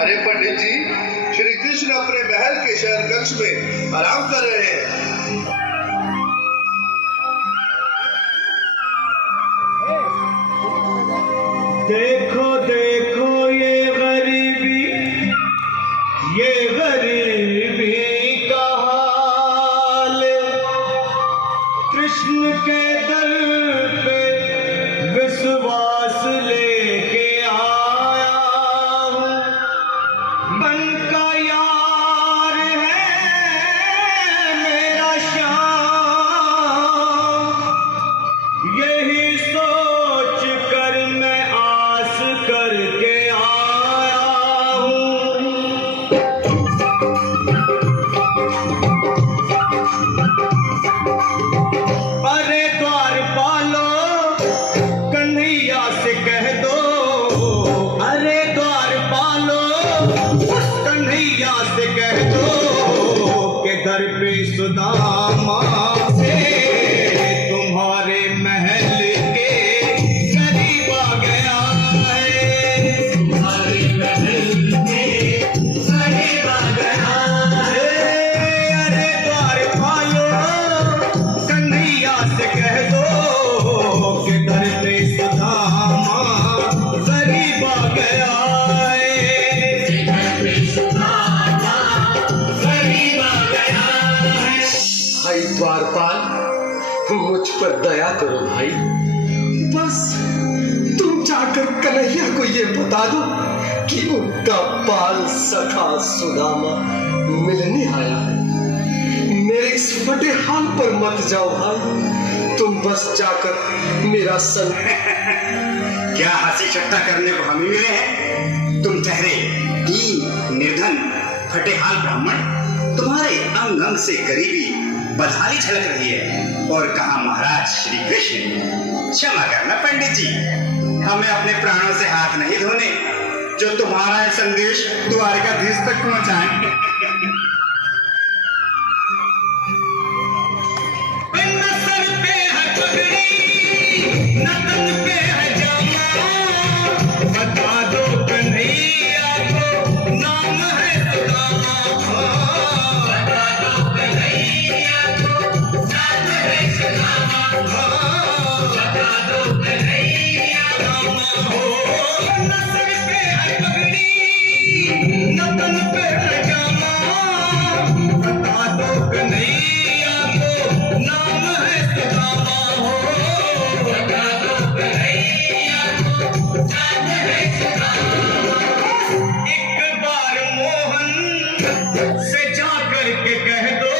अरे पंडित जी, श्री कृष्ण अपने महल के शहर कक्ष में आराम कर रहे हैं। देखो देखो ये गरीबी का हाल, कृष्ण के दर पे विश्वास लेके आया हूँ। मन का यार है मेरा श्याम, यही सोच कर मैं आस करके आया हूँ। अरे द्वारपालो कन्हैया से कह दो, अरे द्वारपालो कन्हैया से कह दो कि दर पे सुदामा से तुम्हारे महल के करीब आ गया है, तुम्हारे महल के करीब आ गया है। अरे द्वारपालो कन्हैया से कह दो कि दर पे सुदामा करीब आ गया है, दर पे सुदामा करीब आ गया है। भाई द्वारपाल, मुझ पर दया करो भाई। बस तुम जाकर कन्हैया को ये बता दो कि उनका बाल सखा सुदामा मिलने आया है। मेरे इस फटे हाल पर मत जाओ भाई, तुम बस जाकर मेरा सन क्या हंसी चट्टा करने को हम ही मिले हैं? तुम ठहरे दीन निर्धन फटे हाल ब्राह्मण, तुम्हारे अंग अंग से गरीबी बदहाली झलक रही है। और कहा महाराज श्री कृष्ण। क्षमा करना पंडित जी, हमें अपने प्राणों से हाथ नहीं धोने जो तुम्हारा यह संदेश द्वारकाधीश तक पहुंचाए। से जा करके कह दो,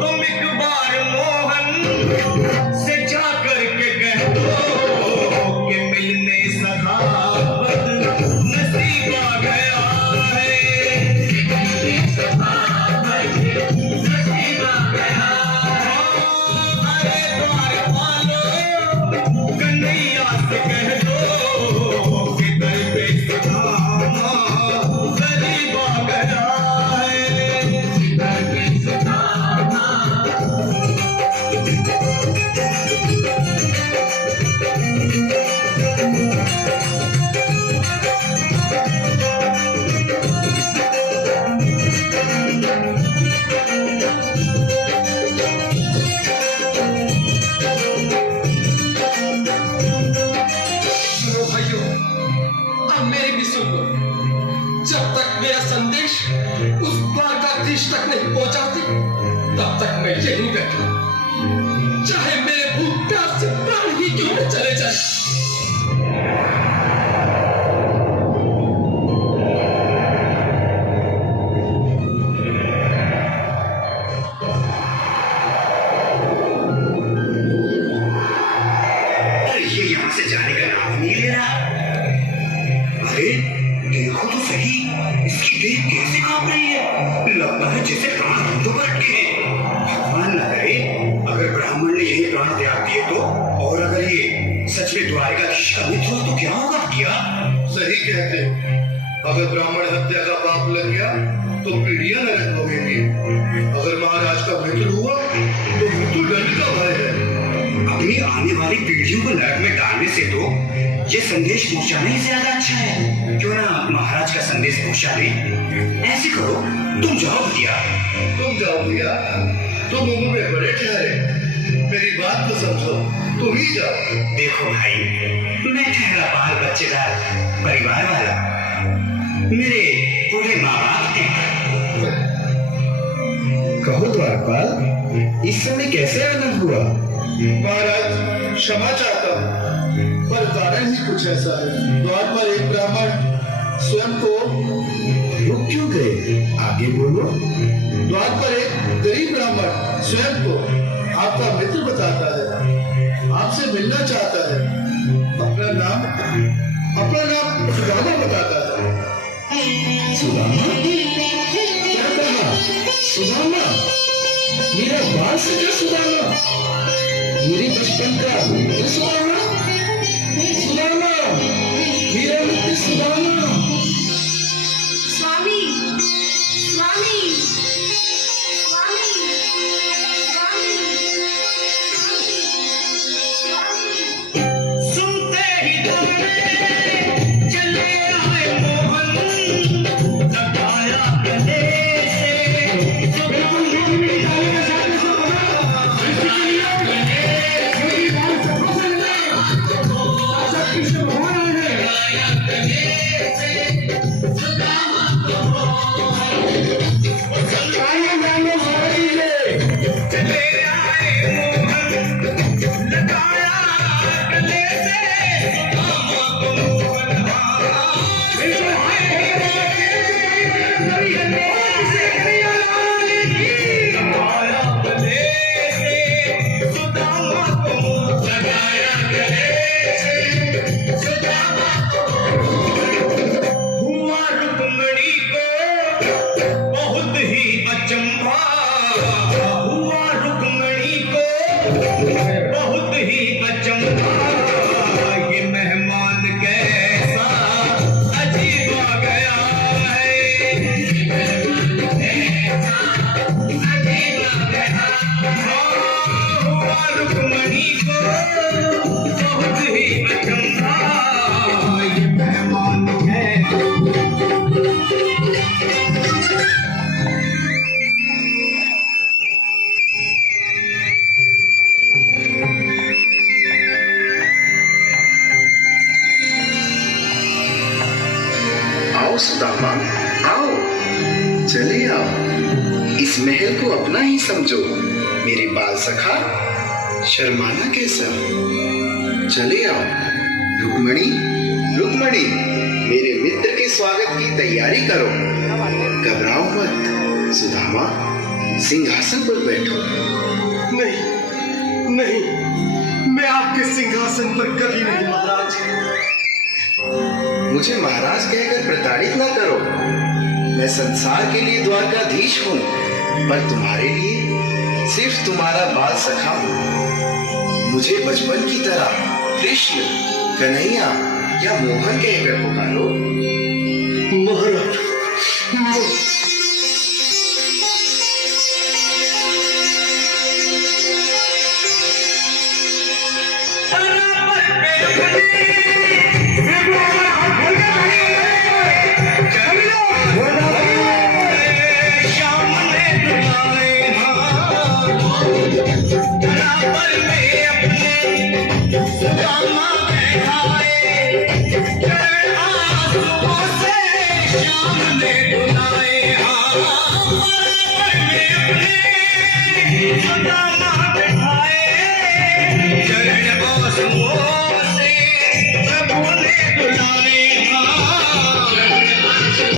तुम एक बार मोहन से जा करके कह दो कि मिलने सखावत नसीब आ गया है, मिलने सखावत नसीब आ गया है। अरे द्वारपालो कन्हैया से कह दो कि दर पे सुदामा करीब आ गया है, दर पे सुदामा। सुनो भाइयों, अब मेरी भी सुन लो। जब तक मेरा संदेश उस द्वारकाधीश तक नहीं पहुंचाती, तब तक मैं यहीं बैठा, चाहे मेरे भूख प्यास से प्राण ही क्यों न चले जाए। अरे ये यहाँ से जाने का नाम नहीं ले रहा। अरे देखो तो सही, इसकी देह कैसे कांप रही है, लगता है जैसे प्राण घुटनों पर अटके हैं। भगवान न करे अगर ब्राह्मण ने यही प्राण त्याग दिए तो, और अगर ये सच में द्वारकाधीश का मित्र हो तो क्या होगा भैया? सही कहते हो, अगर ब्राह्मण हत्या का पाप लग गया तो पीढ़ियां नरक भोगेंगी। अगर महाराज का मित्र हुआ तो मृत्यु दंड का भय है। अपनी आने वाली पीढ़ियों को नरक में डालने से तो ये संदेश पहुंचाना ही ज्यादा अच्छा है। क्यों ना महाराज का संदेश पहुंचा दे। ऐसे करो, तुम जाओ भैया। तुम जाओ भैया, तुम उम्र में बड़े ठहरे, मेरी बात तो समझो, तुम ही जाओ। देखो भाई, मैं ठहरा बाल बच्चेदार परिवार वाला, मेरे बूढ़े माँ बाप थे। कहो द्वारपाल, इस समय कैसे आनंद हुआ? महाराज क्षमा चाहता हूँ, पर कारण ही कुछ ऐसा है। द्वार पर एक ब्राह्मण स्वयं को रुक क्यों गए? आगे बोलो। द्वार पर एक गरीब ब्राह्मण स्वयं को आपका मित्र बताता है, आपसे मिलना चाहता है। अपना नाम सुदामा बताता है। सुदामा? क्या कहा? सुदामा? मेरा बाल सजा सुदामा? मेरी बचपन का मित्र सुदामा? सुदामा, मेरा मित्र सुदामा। स्वामी, स्वामी, स्वामी, स्वामी, स्वामी। सुनते ही दौड़े चले आए मोहन, लगाया गले से बहुत ही अचंभा, ये मेहमान कैसा अजीब आ गया हुआ रुक्मणी को बहुत ही अचंभा, ये मेहमान सुदामा, आओ, चले आओ। इस महल को अपना ही समझो। मेरे बाल सखा, शर्माना कैसा? चले आओ। रुक्मणी, रुक्मणी, मेरे मित्र के स्वागत की तैयारी करो। घबराओ मत। सुदामा, सिंहासन पर बैठो। नहीं नहीं, मैं आपके सिंहासन पर कभी नहीं महाराज। मुझे महाराज कहकर प्रताड़ित ना करो। मैं संसार के लिए द्वारकाधीश हूँ, पर तुम्हारे लिए सिर्फ तुम्हारा बाल सखा हूँ। मुझे बचपन की तरह कृष्ण, कन्हैया या मोहन कहकर पुकारो।